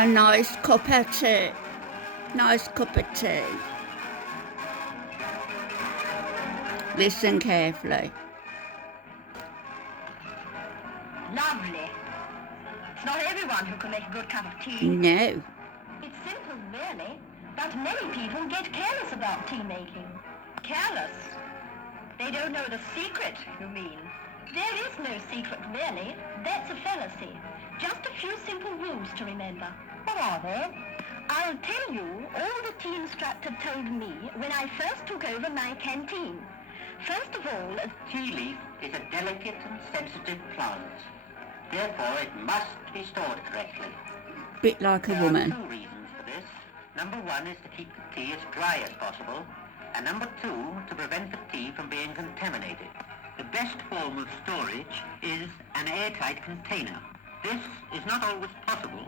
a nice cup of tea. Nice cup of tea. Listen carefully. Lovely. It's not everyone who can make a good cup of tea. No. It's simple, really, but many people get careless about tea making. Careless? They don't know the secret, you mean? There is no secret, really. That's a fallacy. Just a few simple rules to remember. What are they? I'll tell you all the tea instructor told me when I first took over my canteen. First of all, Tea leaf is a delicate and sensitive plant. Therefore, it must be stored correctly. Bit like a There woman. are 2 reasons for this. Number 1 is to keep the tea as dry as possible, and number 2, to prevent the tea from being contaminated. The best form of storage is an airtight container. This is not always possible,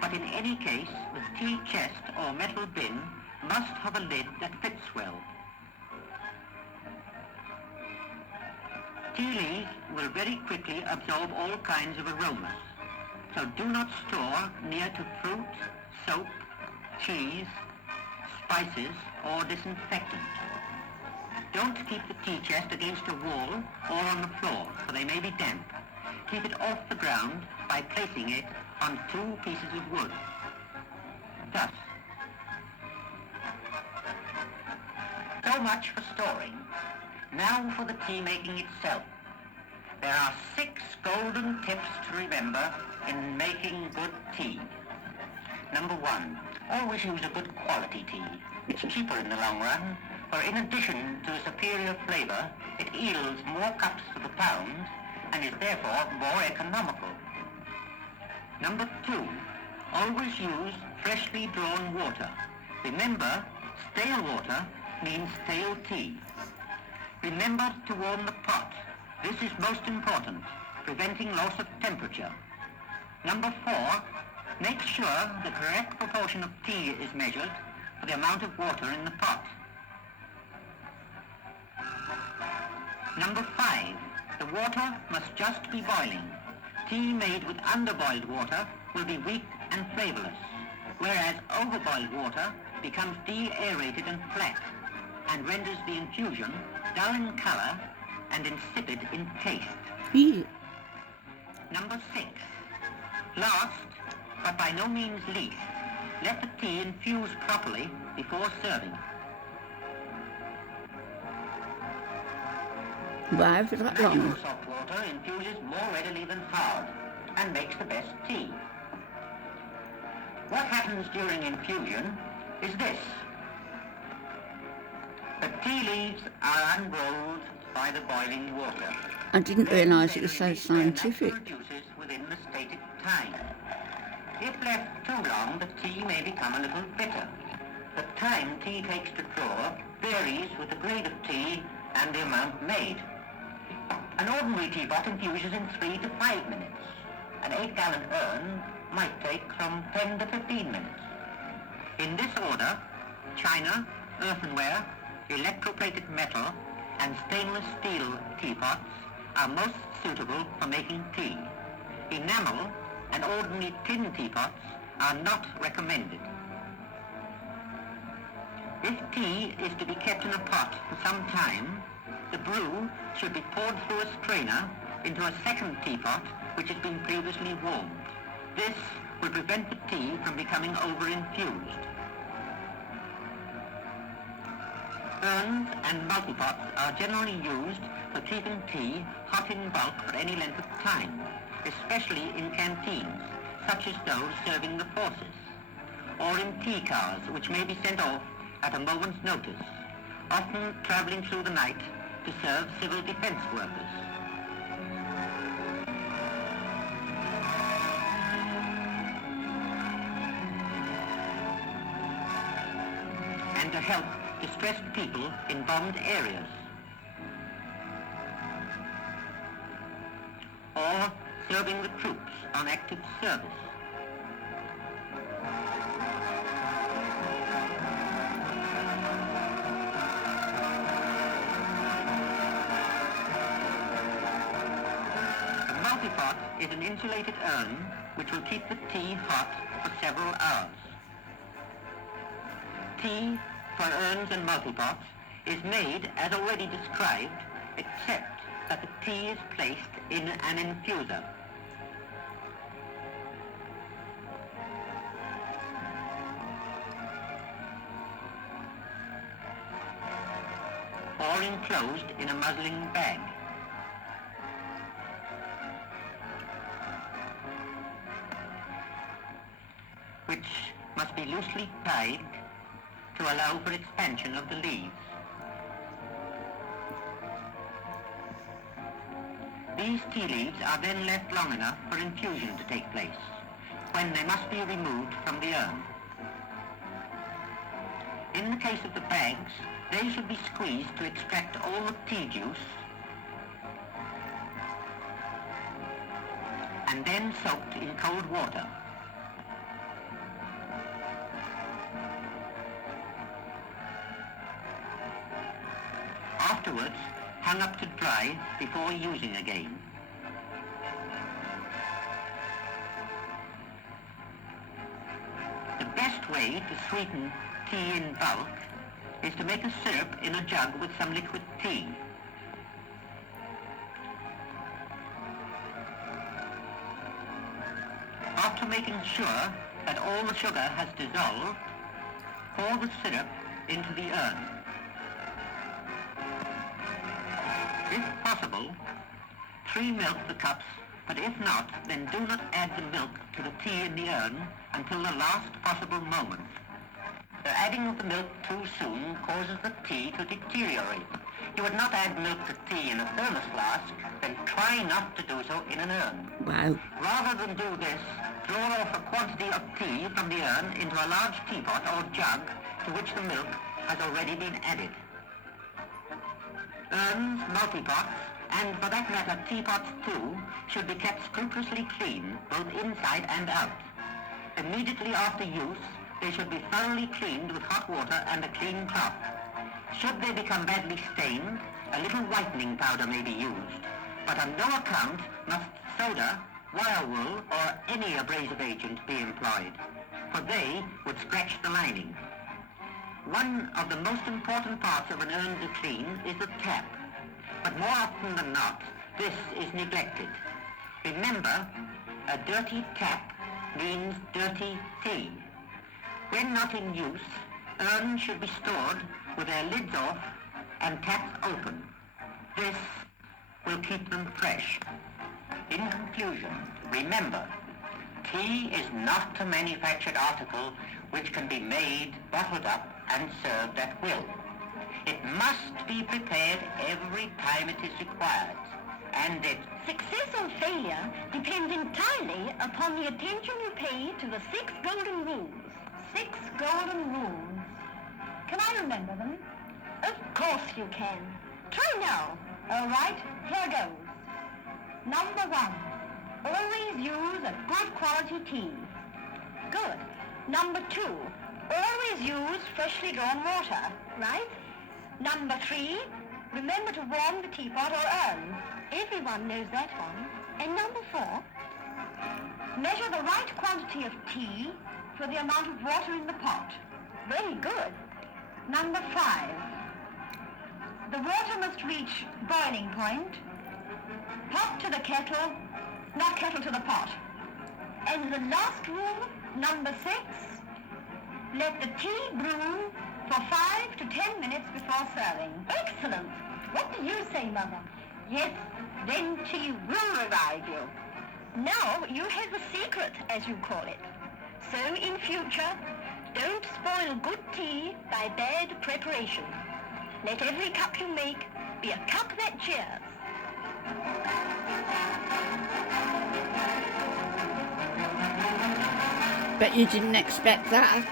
but in any case, the tea chest or metal bin must have a lid that fits well. Tea leaves will very quickly absorb all kinds of aromas, so do not store near to fruit, soap, cheese, spices, or disinfectant. Don't keep the tea chest against a wall or on the floor, for they may be damp. Keep it off the ground by placing it on 2 pieces of wood. Thus. So much for storing. Now for the tea making itself. There are 6 golden tips to remember in making good tea. Number 1, always use a good quality tea. It's cheaper in the long run, for in addition to a superior flavor, it yields more cups to the pound and is therefore more economical. Number 2, always use freshly drawn water. Remember, stale water means stale tea. Remember to warm the pot. This is most important, preventing loss of temperature. Number 4, make sure the correct proportion of tea is measured for the amount of water in the pot. Number 5, the water must just be boiling. Tea made with underboiled water will be weak and flavorless, whereas overboiled water becomes de-aerated and flat, and renders the infusion dull in color and insipid in taste. Ew. Number 6. Last, but by no means least, let the tea infuse properly before serving. Why for that Natural long? soft water infuses more readily than hard and makes the best tea. What happens during infusion is this. The tea leaves are unrolled by the boiling water. I didn't realise it was so Then scientific. produces within the stated time. If left too long, the tea may become a little bitter. The time tea takes to draw varies with the grade of tea and the amount made. An ordinary teapot infuses in 3 to 5 minutes. An 8-gallon urn might take from 10 to 15 minutes. In this order, china, earthenware, electroplated metal, and stainless steel teapots are most suitable for making tea. Enamel and ordinary tin teapots are not recommended. If tea is to be kept in a pot for some time, the brew should be poured through a strainer into a second teapot which has been previously warmed. This will prevent the tea from becoming over-infused. Urns and multipots are generally used for keeping tea hot in bulk for any length of time, especially in canteens, such as those serving the forces, or in tea cars which may be sent off at a moment's notice, often traveling through the night to serve civil defense workers. And to help distressed people in bombed areas. Or serving the troops on active service. The multipot is an insulated urn which will keep the tea hot for several hours. Tea for urns and multipots is made as already described, except that the tea is placed in an infuser. Or enclosed in a muslin bag. Which must be loosely tied to allow for expansion of the leaves. These tea leaves are then left long enough for infusion to take place, when they must be removed from the urn. In the case of the bags, they should be squeezed to extract all the tea juice and then soaked in cold water. Afterwards, hung up to dry before using again. The best way to sweeten tea in bulk is to make a syrup in a jug with some liquid tea. After making sure that all the sugar has dissolved, pour the syrup into the urn. If possible, 3 milk the cups, but if not, then do not add the milk to the tea in the urn until the last possible moment. The adding of the milk too soon causes the tea to deteriorate. You would not add milk to tea in a thermos flask, then try not to do so in an urn. Wow. Rather than do this, draw off a quantity of tea from the urn into a large teapot or jug to which the milk has already been added. Urns, multipots, and for that matter teapots too, should be kept scrupulously clean, both inside and out. Immediately after use, they should be thoroughly cleaned with hot water and a clean cloth. Should they become badly stained, a little whitening powder may be used, but on no account must soda, wire wool, or any abrasive agent be employed, for they would scratch the lining. One of the most important parts of an urn to clean is the tap, but more often than not, this is neglected. Remember, a dirty tap means dirty tea. When not in use, urns should be stored with their lids off and taps open. This will keep them fresh. In conclusion, remember, tea is not a manufactured article which can be made, bottled up, and served at will. It must be prepared every time it is required, and its Success or failure depends entirely upon the attention you pay to the 6 golden rules. 6 golden rules. Can I remember them? Of course you can. Try now. All right, here goes. Number 1. Always use a good quality tea. Good. Number 2. Always use freshly drawn water. Right? Number 3. Remember to warm the teapot or urn. Everyone knows that one. And number 4. Measure the right quantity of tea for the amount of water in the pot. Very good. Number 5. The water must reach boiling point. Pot to the kettle, not kettle to the pot. And the last rule, number 6. Let the tea brew for 5 to 10 minutes before serving. Excellent. What do you say, Mother? Yes, then tea will revive you. Now you have the secret, as you call it. So in future, don't spoil good tea by bad preparation. Let every cup you make be a cup that cheers. Bet you didn't expect that.